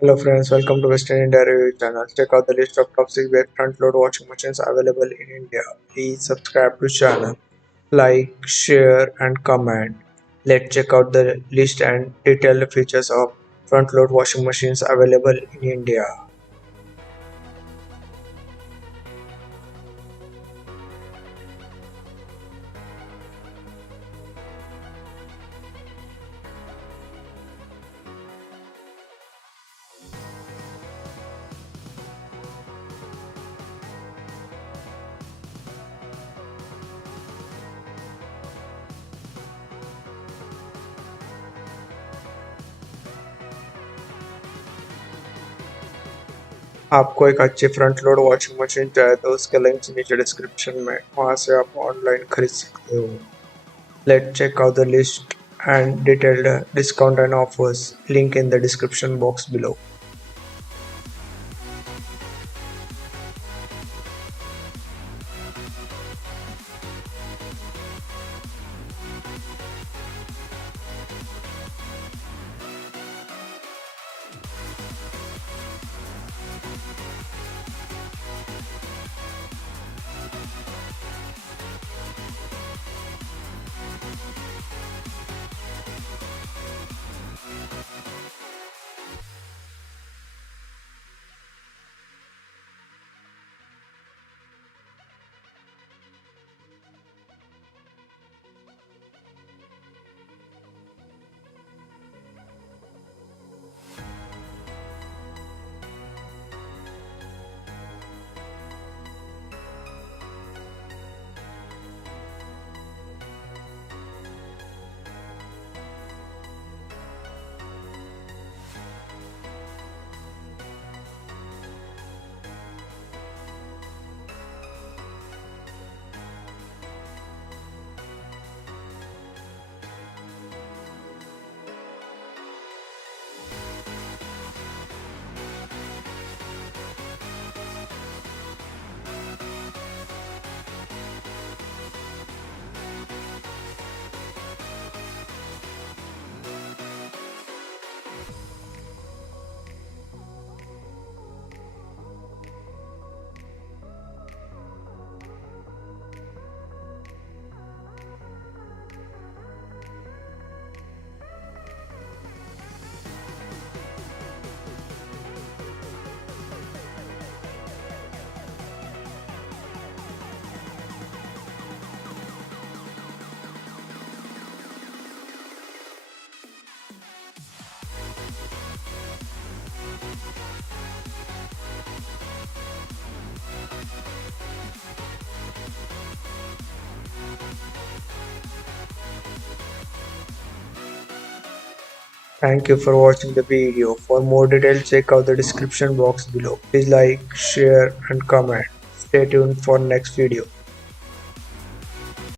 Hello friends, welcome to Western India Review channel. Check out the list of top 6 best front load washing machines available in India. Please subscribe to channel, like, share and comment. Let's check out the list and detailed features of front load washing machines available in India. आपको एक अच्छी front load washing machine चाहिए तो उसके links नीचे description में वहां से आप ऑनलाइन खरीद सकते हो. Let's check out the list and detailed discount and offers. Link in the description box below. Thank you for watching the video. For more details, check out the description box below. Please like, share and comment. Stay tuned for next video.